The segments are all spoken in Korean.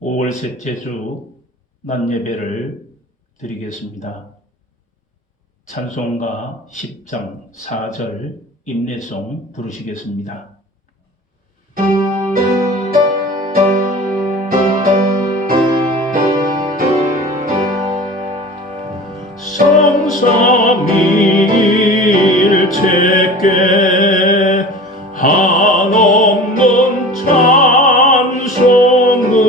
5월 셋째 주 낮 예배를 드리겠습니다. 찬송가 10장 4절 인내송 부르시겠습니다. 성삼일체께 한없는 찬송을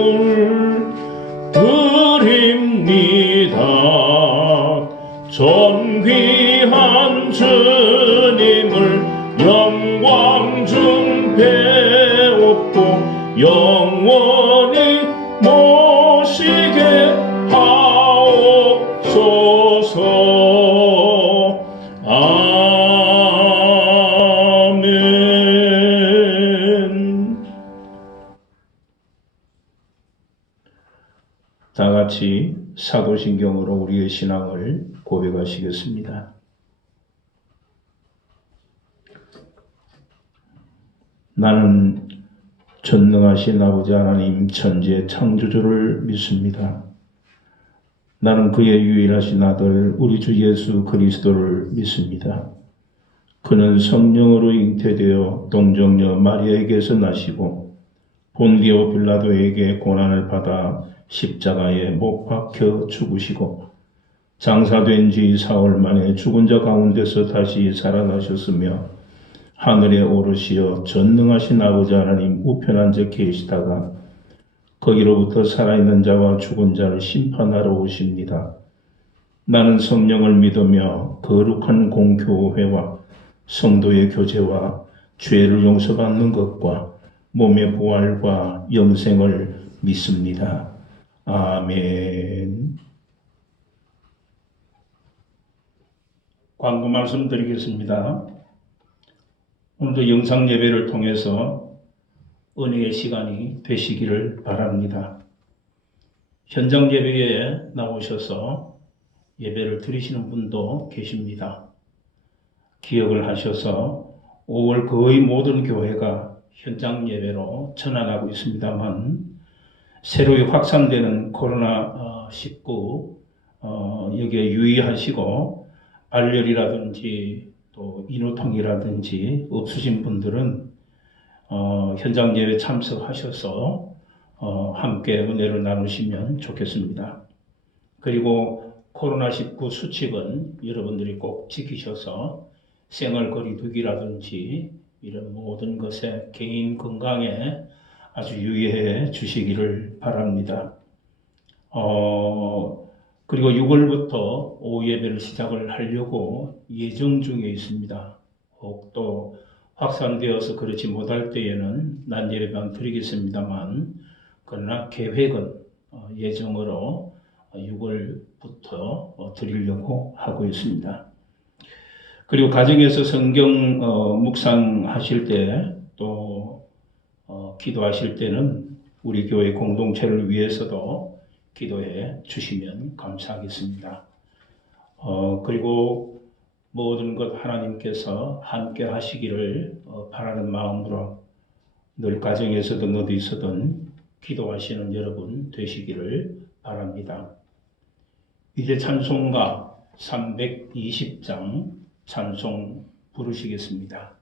드립니다. 존귀한 주님을 영광 중 배웠고 영원히 모시게 하옵소서. 아멘. 다 같이 사도신경으로 우리의 신앙을 고백하시겠습니다. 나는 전능하신 아버지 하나님 천지의 창조주를 믿습니다. 나는 그의 유일하신 아들 우리 주 예수 그리스도를 믿습니다. 그는 성령으로 잉태되어 동정녀 마리아에게서 나시고 본디오 빌라도에게 고난을 받아 십자가에 못 박혀 죽으시고 장사된 지 사흘 만에 죽은 자 가운데서 다시 살아나셨으며 하늘에 오르시어 전능하신 아버지 하나님 우편 앉아 계시다가 거기로부터 살아있는 자와 죽은 자를 심판하러 오십니다. 나는 성령을 믿으며 거룩한 공교회와 성도의 교제와 죄를 용서받는 것과 몸의 부활과 영생을 믿습니다. 아멘. 광고 말씀드리겠습니다. 오늘도 영상 예배를 통해서 은혜의 시간이 되시기를 바랍니다. 현장 예배에 나오셔서 예배를 드리시는 분도 계십니다. 기억을 하셔서 5월 거의 모든 교회가 현장 예배로 전환하고 있습니다만 새로 확산되는 코로나19 여기에 유의하시고 발열이라든지 또 인후통이라든지 없으신 분들은 현장 예배 참석하셔서 함께 은혜를 나누시면 좋겠습니다. 그리고 코로나19 수칙은 여러분들이 꼭 지키셔서 생활 거리두기라든지 이런 모든 것에 개인 건강에 아주 유의해 주시기를 바랍니다. 그리고 6월부터 오후 예배를 시작을 하려고 예정 중에 있습니다. 혹 또 확산되어서 그렇지 못할 때에는 낮 예배만 드리겠습니다만 그러나 계획은 예정으로 6월부터 드리려고 하고 있습니다. 그리고 가정에서 성경 묵상하실 때 또 기도하실 때는 우리 교회 공동체를 위해서도 기도해 주시면 감사하겠습니다. 그리고 모든 것 하나님께서 함께 하시기를 바라는 마음으로 늘 가정에서든 어디서든 기도하시는 여러분 되시기를 바랍니다. 이제 찬송가 320장 찬송 부르시겠습니다.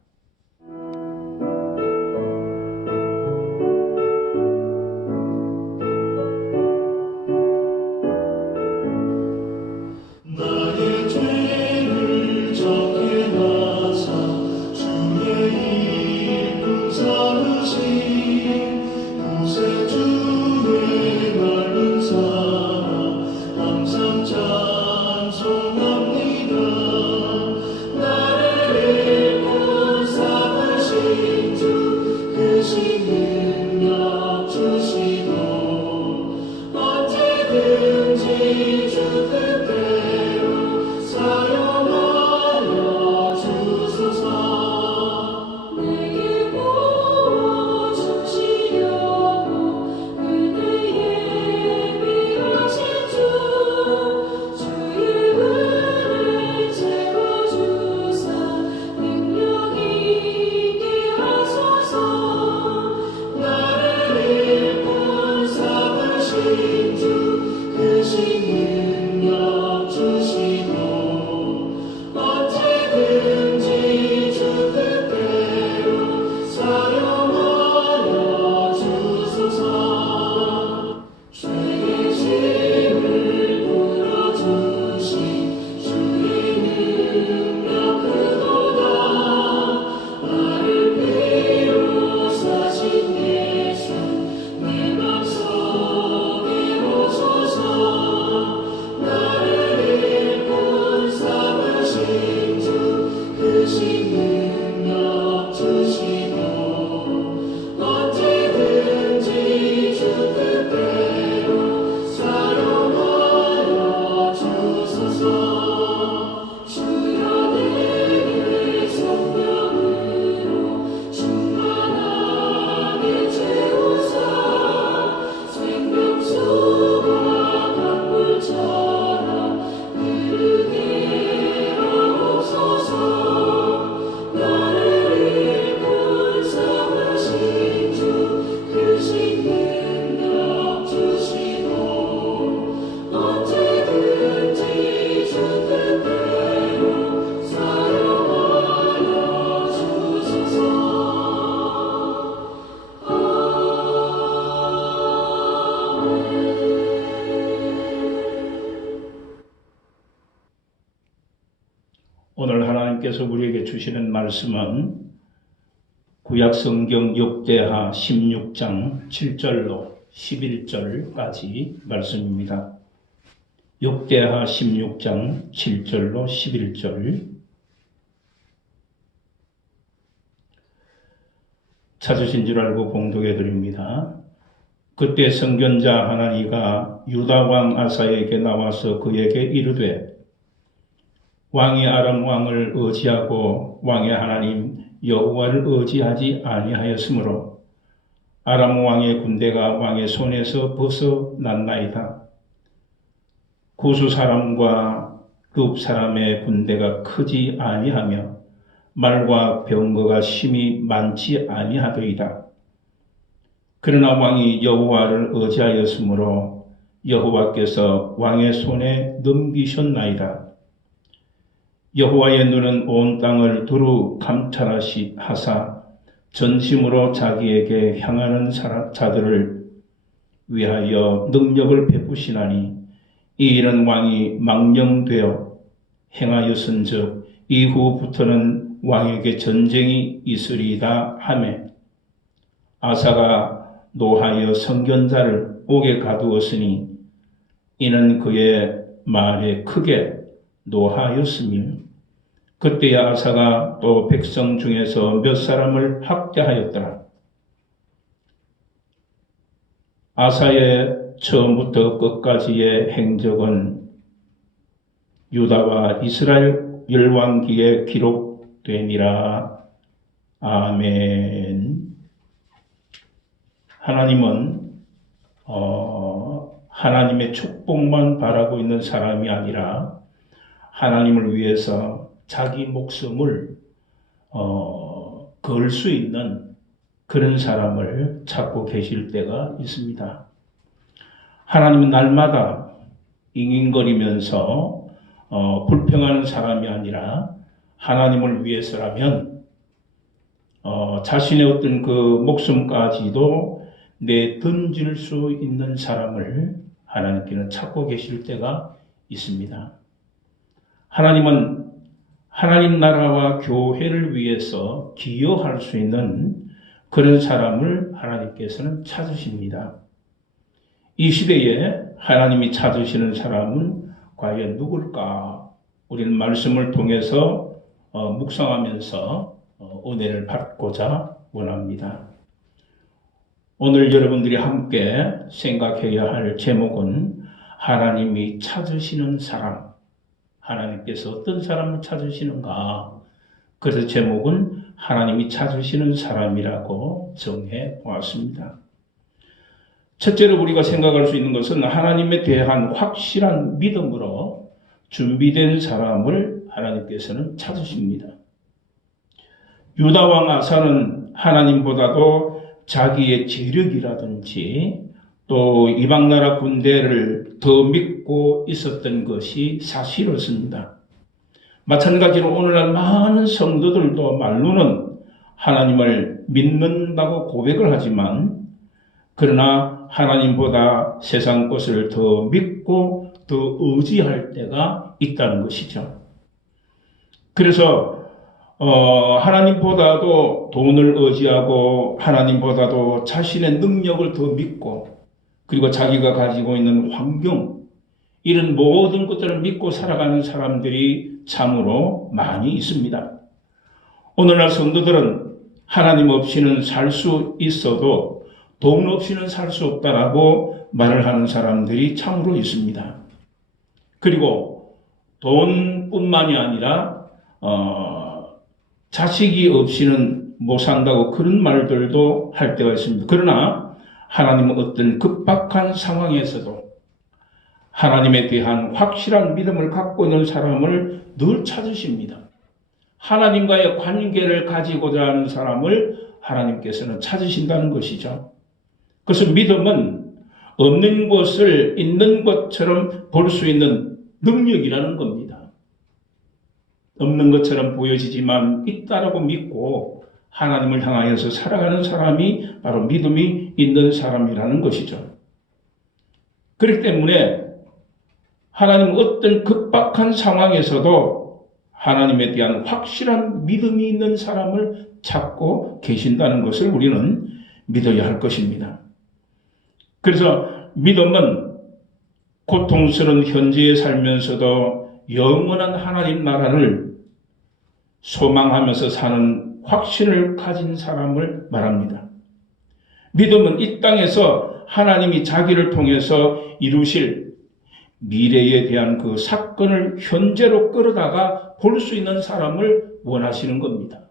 찬송합니다. 나를 하나님께서 우리에게 주시는 말씀은 구약성경 역대하 16장 7절로 11절까지 말씀입니다. 역대하 16장 7절로 11절. 찾으신 줄 알고 봉독해 드립니다. 그때 선견자 하나니가 유다 왕 아사에게 나와서 그에게 이르되 왕이 아람 왕을 의지하고 왕의 하나님 여호와를 의지하지 아니하였으므로 아람 왕의 군대가 왕의 손에서 벗어났나이다. 구스 사람과 룹 사람의 군대가 크지 아니하며 말과 병거가 심히 많지 아니하더이다. 그러나 왕이 여호와를 의지하였으므로 여호와께서 왕의 손에 넘기셨나이다. 여호와의 눈은 온 땅을 두루 감찰하사 전심으로 자기에게 향하는 자들을 위하여 능력을 베푸시나니 이 일은 왕이 망령되어 행하였은즉 이후부터는 왕에게 전쟁이 있으리이다 하매 아사가 노하여 선견자를 옥에 가두었으니 이는 그의 말에 크게 노하였으며 그때야 아사가 또 백성 중에서 몇 사람을 학대하였더라. 아사의 처음부터 끝까지의 행적은 유다와 이스라엘 열왕기에 기록되니라. 아멘. 하나님은 하나님의 축복만 바라고 있는 사람이 아니라 하나님을 위해서 자기 목숨을 걸 수 있는 그런 사람을 찾고 계실 때가 있습니다. 하나님은 날마다 잉잉거리면서 불평하는 사람이 아니라 하나님을 위해서라면 자신의 어떤 그 목숨까지도 내던질 수 있는 사람을 하나님께는 찾고 계실 때가 있습니다. 하나님은 하나님 나라와 교회를 위해서 기여할 수 있는 그런 사람을 하나님께서는 찾으십니다. 이 시대에 하나님이 찾으시는 사람은 과연 누굴까? 우리는 말씀을 통해서 묵상하면서 은혜를 받고자 원합니다. 오늘 여러분들이 함께 생각해야 할 제목은 하나님이 찾으시는 사람. 하나님께서 어떤 사람을 찾으시는가? 그래서 제목은 하나님이 찾으시는 사람이라고 정해 보았습니다. 첫째로 우리가 생각할 수 있는 것은 하나님에 대한 확실한 믿음으로 준비된 사람을 하나님께서는 찾으십니다. 유다 왕 아사는 하나님보다도 자기의 재력이라든지 또 이방 나라 군대를 더 믿고 있었던 것이 사실이었습니다. 마찬가지로 오늘날 많은 성도들도 말로는 하나님을 믿는다고 고백을 하지만 그러나 하나님보다 세상 것을 더 믿고 더 의지할 때가 있다는 것이죠. 그래서 하나님보다도 돈을 의지하고 하나님보다도 자신의 능력을 더 믿고 그리고 자기가 가지고 있는 환경 이런 모든 것들을 믿고 살아가는 사람들이 참으로 많이 있습니다. 오늘날 성도들은 하나님 없이는 살 수 있어도 돈 없이는 살 수 없다라고 말을 하는 사람들이 참으로 있습니다. 그리고 돈뿐만이 아니라 자식이 없이는 못 산다고 그런 말들도 할 때가 있습니다. 그러나 하나님은 어떤 급박한 상황에서도 하나님에 대한 확실한 믿음을 갖고 있는 사람을 늘 찾으십니다. 하나님과의 관계를 가지고자 하는 사람을 하나님께서는 찾으신다는 것이죠. 그래서 믿음은 없는 것을 있는 것처럼 볼 수 있는 능력이라는 겁니다. 없는 것처럼 보여지지만 있다라고 믿고 하나님을 향하여서 살아가는 사람이 바로 믿음이 있는 사람이라는 것이죠. 그렇기 때문에 하나님은 어떤 급박한 상황에서도 하나님에 대한 확실한 믿음이 있는 사람을 찾고 계신다는 것을 우리는 믿어야 할 것입니다. 그래서 믿음은 고통스러운 현재에 살면서도 영원한 하나님 나라를 소망하면서 사는 확신을 가진 사람을 말합니다. 믿음은 이 땅에서 하나님이 자기를 통해서 이루실 미래에 대한 그 사건을 현재로 끌어다가 볼 수 있는 사람을 원하시는 겁니다.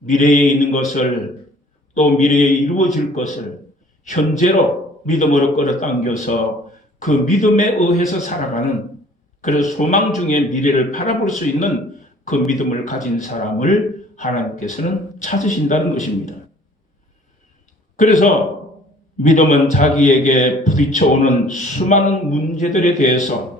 미래에 있는 것을 또 미래에 이루어질 것을 현재로 믿음으로 끌어당겨서 그 믿음에 의해서 살아가는 그래서 소망 중에 미래를 바라볼 수 있는 그 믿음을 가진 사람을 하나님께서는 찾으신다는 것입니다. 그래서 믿음은 자기에게 부딪혀오는 수많은 문제들에 대해서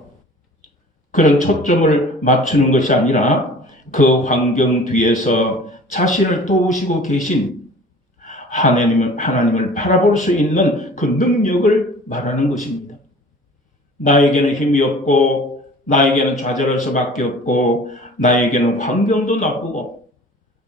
그런 초점을 맞추는 것이 아니라 그 환경 뒤에서 자신을 도우시고 계신 하나님을 바라볼 수 있는 그 능력을 말하는 것입니다. 나에게는 힘이 없고 나에게는 좌절할 수밖에 없고 나에게는 환경도 나쁘고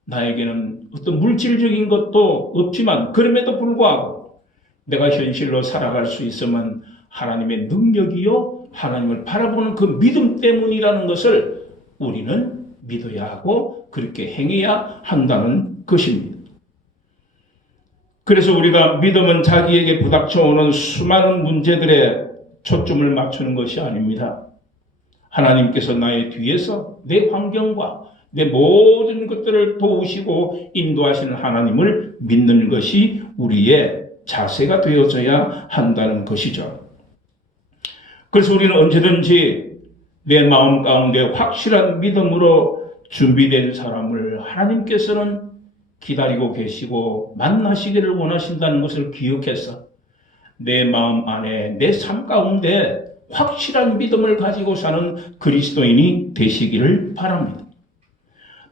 나에게는 어떤 물질적인 것도 없지만 그럼에도 불구하고 내가 현실로 살아갈 수 있으면 하나님의 능력이요 하나님을 바라보는 그 믿음 때문이라는 것을 우리는 믿어야 하고 그렇게 행해야 한다는 것입니다. 그래서 우리가 믿음은 자기에게 부닥쳐오는 수많은 문제들에 초점을 맞추는 것이 아닙니다. 하나님께서 나의 뒤에서 내 환경과 내 모든 것들을 도우시고 인도하시는 하나님을 믿는 것이 우리의 자세가 되어져야 한다는 것이죠. 그래서 우리는 언제든지 내 마음 가운데 확실한 믿음으로 준비된 사람을 하나님께서는 기다리고 계시고 만나시기를 원하신다는 것을 기억해서 내 마음 안에 내 삶 가운데 확실한 믿음을 가지고 사는 그리스도인이 되시기를 바랍니다.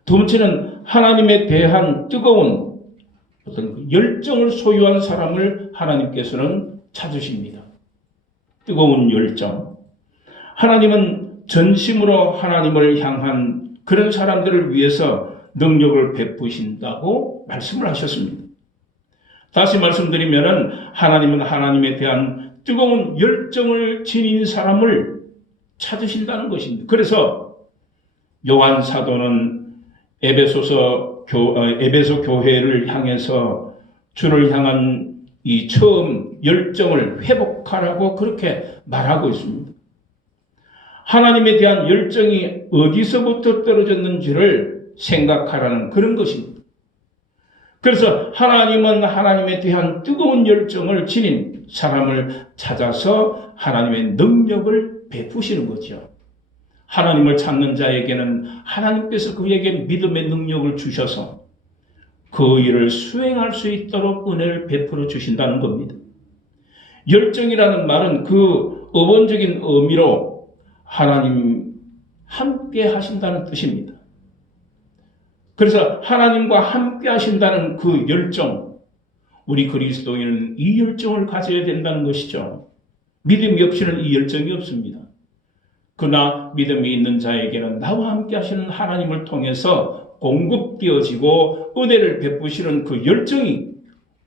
두 번째는 하나님에 대한 뜨거운 어떤 열정을 소유한 사람을 하나님께서는 찾으십니다. 뜨거운 열정. 하나님은 전심으로 하나님을 향한 그런 사람들을 위해서 능력을 베푸신다고 말씀을 하셨습니다. 다시 말씀드리면 하나님은 하나님에 대한 뜨거운 열정을 지닌 사람을 찾으신다는 것입니다. 그래서 요한 사도는 에베소 교회를 향해서 주를 향한 이 처음 열정을 회복하라고 그렇게 말하고 있습니다. 하나님에 대한 열정이 어디서부터 떨어졌는지를 생각하라는 그런 것입니다. 그래서 하나님은 하나님에 대한 뜨거운 열정을 지닌 사람을 찾아서 하나님의 능력을 베푸시는 거죠. 하나님을 찾는 자에게는 하나님께서 그에게 믿음의 능력을 주셔서 그 일을 수행할 수 있도록 은혜를 베풀어 주신다는 겁니다. 열정이라는 말은 그 어원적인 의미로 하나님 함께 하신다는 뜻입니다. 그래서 하나님과 함께 하신다는 그 열정, 우리 그리스도인은 이 열정을 가져야 된다는 것이죠. 믿음이 없이는 이 열정이 없습니다. 그러나 믿음이 있는 자에게는 나와 함께 하시는 하나님을 통해서 공급되어지고 은혜를 베푸시는 그 열정이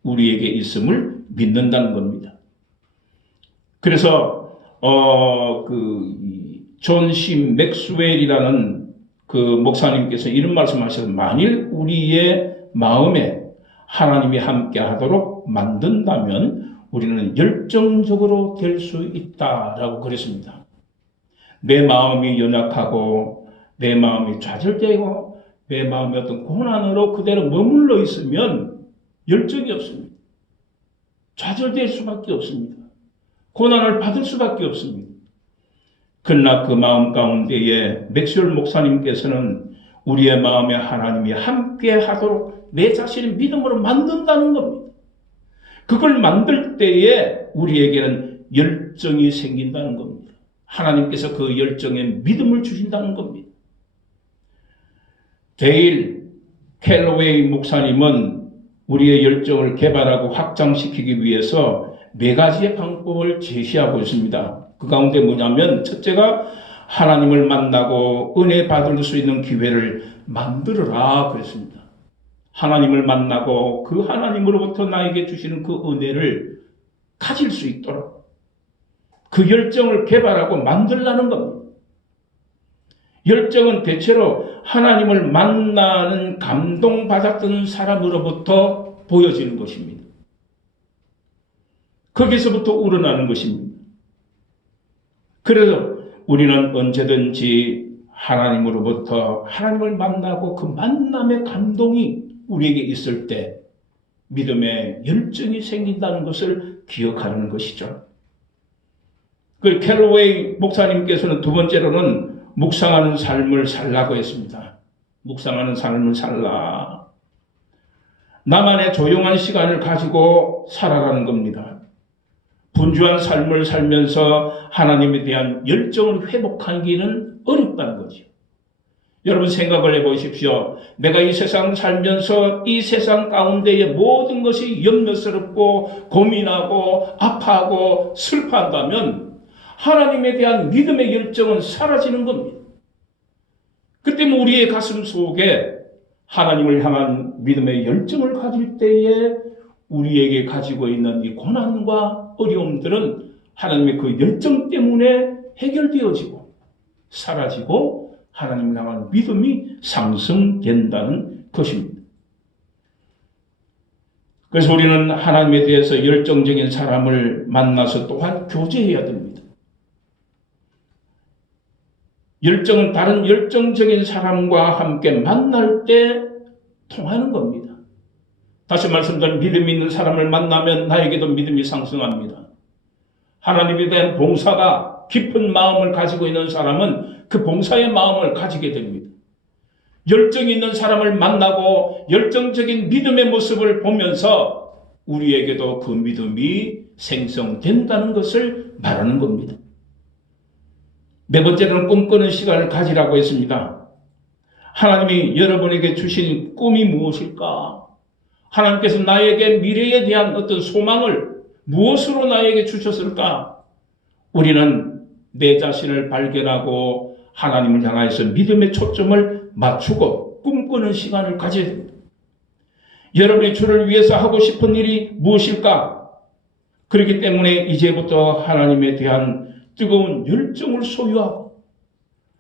우리에게 있음을 믿는다는 겁니다. 그래서 존 시 맥스웰이라는 그 목사님께서 이런 말씀하셔서 만일 우리의 마음에 하나님이 함께 하도록 만든다면 우리는 열정적으로 될 수 있다라고 그랬습니다. 내 마음이 연약하고 내 마음이 좌절되고 내 마음이 어떤 고난으로 그대로 머물러 있으면 열정이 없습니다. 좌절될 수밖에 없습니다. 고난을 받을 수밖에 없습니다. 그러나 그 마음 가운데에 맥스웰 목사님께서는 우리의 마음에 하나님이 함께 하도록 내 자신의 믿음으로 만든다는 겁니다. 그걸 만들 때에 우리에게는 열정이 생긴다는 겁니다. 하나님께서 그 열정에 믿음을 주신다는 겁니다. 데일 캘러웨이 목사님은 우리의 열정을 개발하고 확장시키기 위해서 4가지의 방법을 제시하고 있습니다. 그 가운데 뭐냐면 첫째가 하나님을 만나고 은혜 받을 수 있는 기회를 만들어라 그랬습니다. 하나님을 만나고 그 하나님으로부터 나에게 주시는 그 은혜를 가질 수 있도록 그 열정을 개발하고 만들라는 겁니다. 열정은 대체로 하나님을 만나는 감동받았던 사람으로부터 보여지는 것입니다. 거기서부터 우러나는 것입니다. 그래서 우리는 언제든지 하나님으로부터 하나님을 만나고 그 만남의 감동이 우리에게 있을 때 믿음의 열정이 생긴다는 것을 기억하는 것이죠. 그 캘로웨이 목사님께서는 두 번째로는 묵상하는 삶을 살라고 했습니다. 묵상하는 삶을 살라. 나만의 조용한 시간을 가지고 살아가는 겁니다. 분주한 삶을 살면서 하나님에 대한 열정을 회복하기는 어렵다는 거죠. 여러분 생각을 해보십시오. 내가 이 세상 살면서 이 세상 가운데의 모든 것이 염려스럽고 고민하고 아파하고 슬퍼한다면 하나님에 대한 믿음의 열정은 사라지는 겁니다. 그때 우리의 가슴 속에 하나님을 향한 믿음의 열정을 가질 때에 우리에게 가지고 있는 이 고난과 어려움들은 하나님의 그 열정 때문에 해결되어지고 사라지고 하나님을 향한 믿음이 상승된다는 것입니다. 그래서 우리는 하나님에 대해서 열정적인 사람을 만나서 또한 교제해야 됩니다. 열정은 다른 열정적인 사람과 함께 만날 때 통하는 겁니다. 다시 말씀드리면 믿음이 있는 사람을 만나면 나에게도 믿음이 상승합니다. 하나님에 대한 봉사가 깊은 마음을 가지고 있는 사람은 그 봉사의 마음을 가지게 됩니다. 열정 있는 사람을 만나고 열정적인 믿음의 모습을 보면서 우리에게도 그 믿음이 생성된다는 것을 말하는 겁니다. 네 번째로는 꿈꾸는 시간을 가지라고 했습니다. 하나님이 여러분에게 주신 꿈이 무엇일까? 하나님께서 나에게 미래에 대한 어떤 소망을 무엇으로 나에게 주셨을까? 우리는 내 자신을 발견하고 하나님을 향해서 믿음의 초점을 맞추고 꿈꾸는 시간을 가져야 됩니다. 여러분이 주를 위해서 하고 싶은 일이 무엇일까? 그렇기 때문에 이제부터 하나님에 대한 뜨거운 열정을 소유하고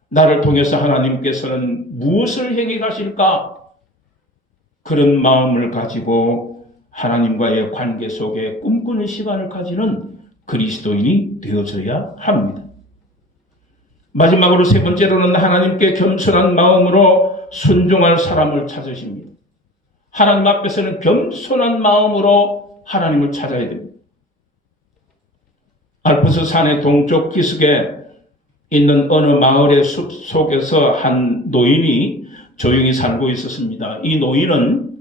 나를 통해서 하나님께서는 무엇을 행해 가실까? 그런 마음을 가지고 하나님과의 관계 속에 꿈꾸는 시간을 가지는 그리스도인이 되어져야 합니다. 마지막으로 세 번째로는 하나님께 겸손한 마음으로 순종할 사람을 찾으십니다. 하나님 앞에서는 겸손한 마음으로 하나님을 찾아야 됩니다. 알프스 산의 동쪽 기슭에 있는 어느 마을의 숲 속에서 한 노인이 조용히 살고 있었습니다. 이 노인은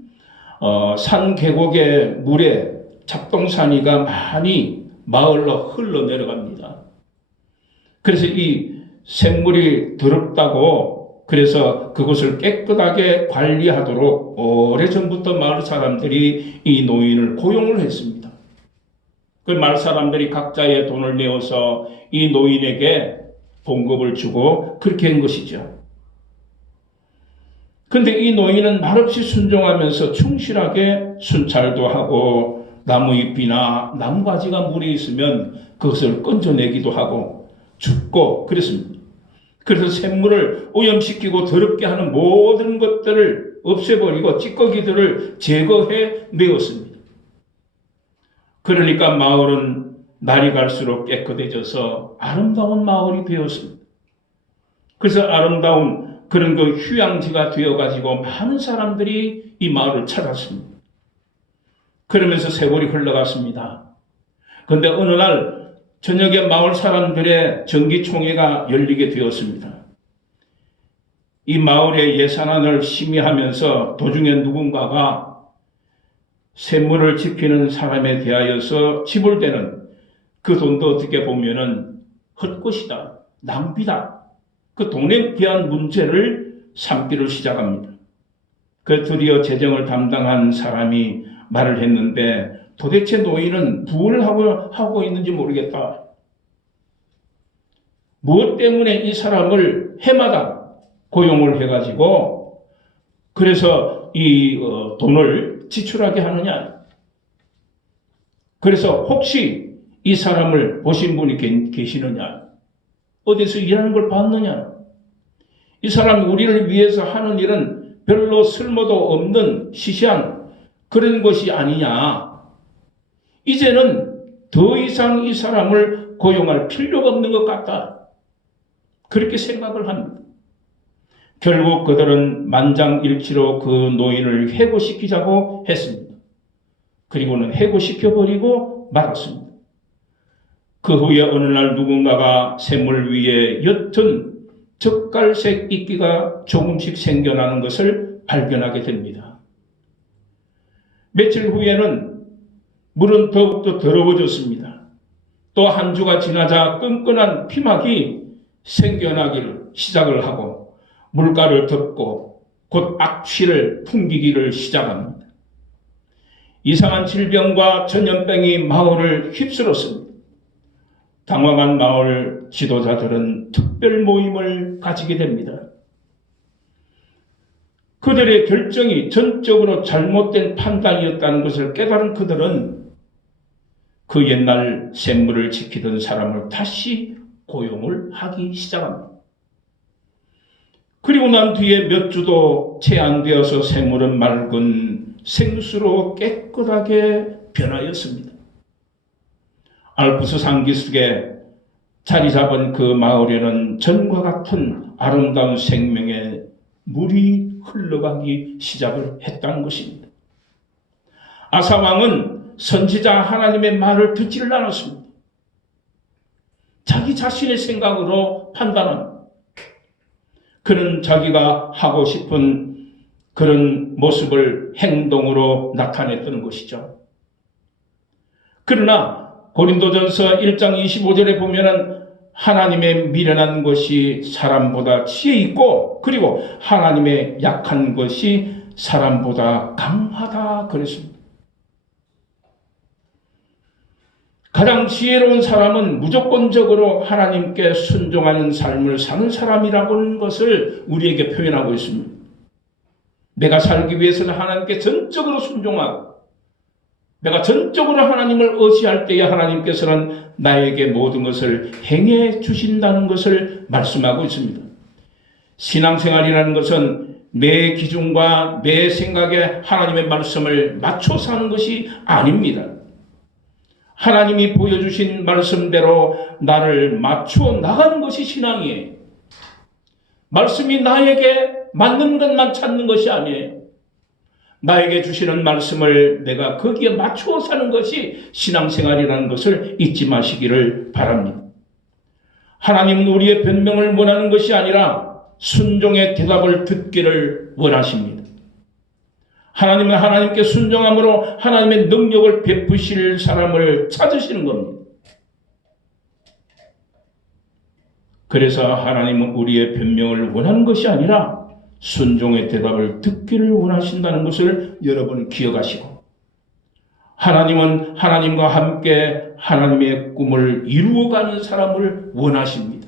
산 계곡의 물에 잡동사니가 많이 마을로 흘러내려갑니다. 그래서 이 생물이 더럽다고 그래서 그것을 깨끗하게 관리하도록 오래전부터 마을 사람들이 이 노인을 고용을 했습니다. 그 마을 사람들이 각자의 돈을 내어서 이 노인에게 봉급을 주고 그렇게 한 것이죠. 그런데 이 노인은 말없이 순종하면서 충실하게 순찰도 하고 나무잎이나 나무가지가 물에 있으면 그것을 건져내기도 하고 줍고 그랬습니다. 그래서 샘물을 오염시키고 더럽게 하는 모든 것들을 없애버리고 찌꺼기들을 제거해 내었습니다. 그러니까 마을은 날이 갈수록 깨끗해져서 아름다운 마을이 되었습니다. 그래서 아름다운 그런 그 휴양지가 되어가지고 많은 사람들이 이 마을을 찾았습니다. 그러면서 세월이 흘러갔습니다. 그런데 어느 날 저녁에 마을 사람들의 정기총회가 열리게 되었습니다. 이 마을의 예산안을 심의하면서 도중에 누군가가 샘물을 지키는 사람에 대하여서 지불되는 그 돈도 어떻게 보면은 헛것이다, 낭비다. 그 돈에 대한 문제를 삼기를 시작합니다. 그 드디어 재정을 담당한 사람이 말을 했는데 도대체 노인은 무엇을 하고 있는지 모르겠다. 무엇 때문에 이 사람을 해마다 고용을 해가지고 그래서 이 돈을 지출하게 하느냐? 그래서 혹시 이 사람을 보신 분이 계시느냐? 어디서 일하는 걸 봤느냐? 이 사람이 우리를 위해서 하는 일은 별로 쓸모도 없는 시시한 그런 것이 아니냐? 이제는 더 이상 이 사람을 고용할 필요가 없는 것 같다. 그렇게 생각을 합니다. 결국 그들은 만장일치로 그 노인을 해고시키자고 했습니다. 그리고는 해고시켜버리고 말았습니다. 그 후에 어느 날 누군가가 샘물 위에 옅은 젓갈색 이끼가 조금씩 생겨나는 것을 발견하게 됩니다. 며칠 후에는 물은 더욱더 더러워졌습니다. 또 한 주가 지나자 끈끈한 피막이 생겨나기를 시작을 하고 물가를 덮고 곧 악취를 풍기기를 시작합니다. 이상한 질병과 전염병이 마을을 휩쓸었습니다. 당황한 마을 지도자들은 특별 모임을 가지게 됩니다. 그들의 결정이 전적으로 잘못된 판단이었다는 것을 깨달은 그들은 그 옛날 샘물을 지키던 사람을 다시 고용을 하기 시작합니다. 그리고 난 뒤에 몇 주도 채 안 되어서 샘물은 맑은 생수로 깨끗하게 변하였습니다. 알프스 산기슭에 자리 잡은 그 마을에는 전과 같은 아름다운 생명의 물이 흘러가기 시작을 했다는 것입니다. 아사왕은 선지자 하나님의 말을 듣지를 않았습니다. 자기 자신의 생각으로 판단합니다. 그는 자기가 하고 싶은 그런 모습을 행동으로 나타냈던 것이죠. 그러나 고린도전서 1장 25절에 보면은 하나님의 미련한 것이 사람보다 지혜 있고 그리고 하나님의 약한 것이 사람보다 강하다 그랬습니다. 가장 지혜로운 사람은 무조건적으로 하나님께 순종하는 삶을 사는 사람이라는 것을 우리에게 표현하고 있습니다. 내가 살기 위해서는 하나님께 전적으로 순종하고 내가 전적으로 하나님을 의지할 때에 하나님께서는 나에게 모든 것을 행해 주신다는 것을 말씀하고 있습니다. 신앙생활이라는 것은 내 기준과 내 생각에 하나님의 말씀을 맞춰서 하는 것이 아닙니다. 하나님이 보여주신 말씀대로 나를 맞추어 나가는 것이 신앙이에요. 말씀이 나에게 맞는 것만 찾는 것이 아니에요. 나에게 주시는 말씀을 내가 거기에 맞추어 사는 것이 신앙생활이라는 것을 잊지 마시기를 바랍니다. 하나님은 우리의 변명을 원하는 것이 아니라 순종의 대답을 듣기를 원하십니다. 하나님은 하나님께 순종함으로 하나님의 능력을 베푸실 사람을 찾으시는 겁니다. 그래서 하나님은 우리의 변명을 원하는 것이 아니라 순종의 대답을 듣기를 원하신다는 것을 여러분 기억하시고 하나님은 하나님과 함께 하나님의 꿈을 이루어가는 사람을 원하십니다.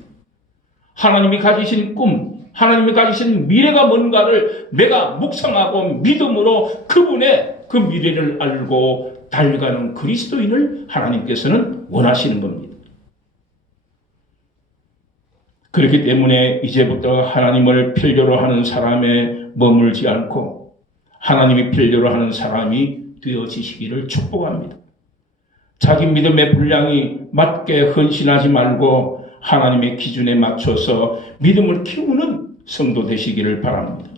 하나님이 가지신 꿈, 하나님이 가지신 미래가 뭔가를 내가 묵상하고 믿음으로 그분의 그 미래를 알고 달려가는 그리스도인을 하나님께서는 원하시는 겁니다. 그렇기 때문에 이제부터 하나님을 필요로 하는 사람에 머물지 않고 하나님이 필요로 하는 사람이 되어지시기를 축복합니다. 자기 믿음의 분량이 맞게 헌신하지 말고 하나님의 기준에 맞춰서 믿음을 키우는 성도 되시기를 바랍니다.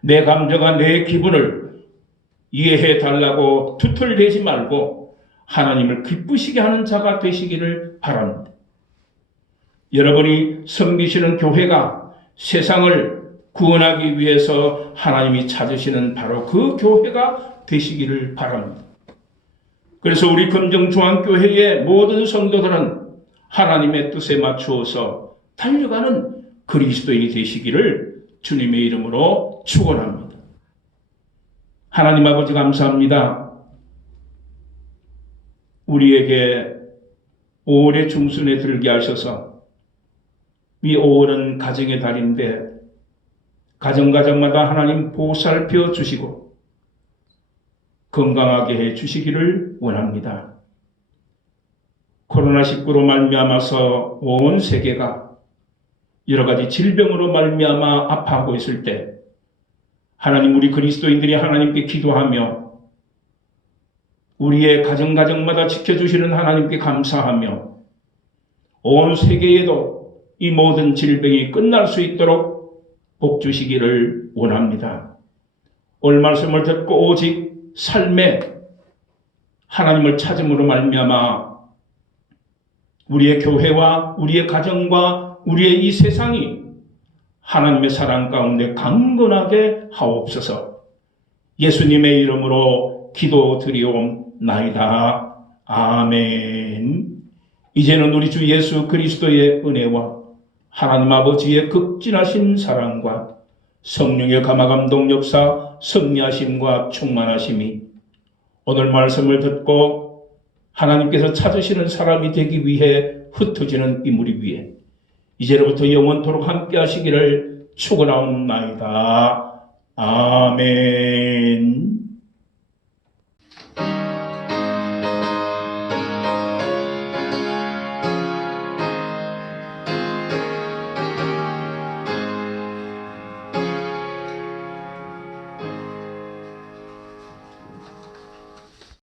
내 감정과 내 기분을 이해해 달라고 투덜대지 말고 하나님을 기쁘시게 하는 자가 되시기를 바랍니다. 여러분이 섬기시는 교회가 세상을 구원하기 위해서 하나님이 찾으시는 바로 그 교회가 되시기를 바랍니다. 그래서 우리 금정중앙교회의 모든 성도들은 하나님의 뜻에 맞추어서 달려가는 그리스도인이 되시기를 주님의 이름으로 축원합니다. 하나님 아버지 감사합니다. 우리에게 오래 중순에 들게 하셔서 이 5월은 가정의 달인데 가정마다 하나님 보살펴 주시고 건강하게 해 주시기를 원합니다. 코로나19로 말미암아서 온 세계가 여러 가지 질병으로 말미암아 아파하고 있을 때 하나님, 우리 그리스도인들이 하나님께 기도하며 우리의 가정마다 지켜주시는 하나님께 감사하며 온 세계에도 이 모든 질병이 끝날 수 있도록 복 주시기를 원합니다. 오늘 말씀을 듣고 오직 삶에 하나님을 찾음으로 말미암아 우리의 교회와 우리의 가정과 우리의 이 세상이 하나님의 사랑 가운데 강건하게 하옵소서. 예수님의 이름으로 기도드리옵나이다. 아멘. 이제는 우리 주 예수 그리스도의 은혜와 하나님 아버지의 극진하신 사랑과 성령의 감화감동 역사 섭리하심과 충만하심이 오늘 말씀을 듣고 하나님께서 찾으시는 사람이 되기 위해 흩어지는 이무리 위에 이제로부터 영원토록 함께 하시기를 축원하옵나이다. 아멘.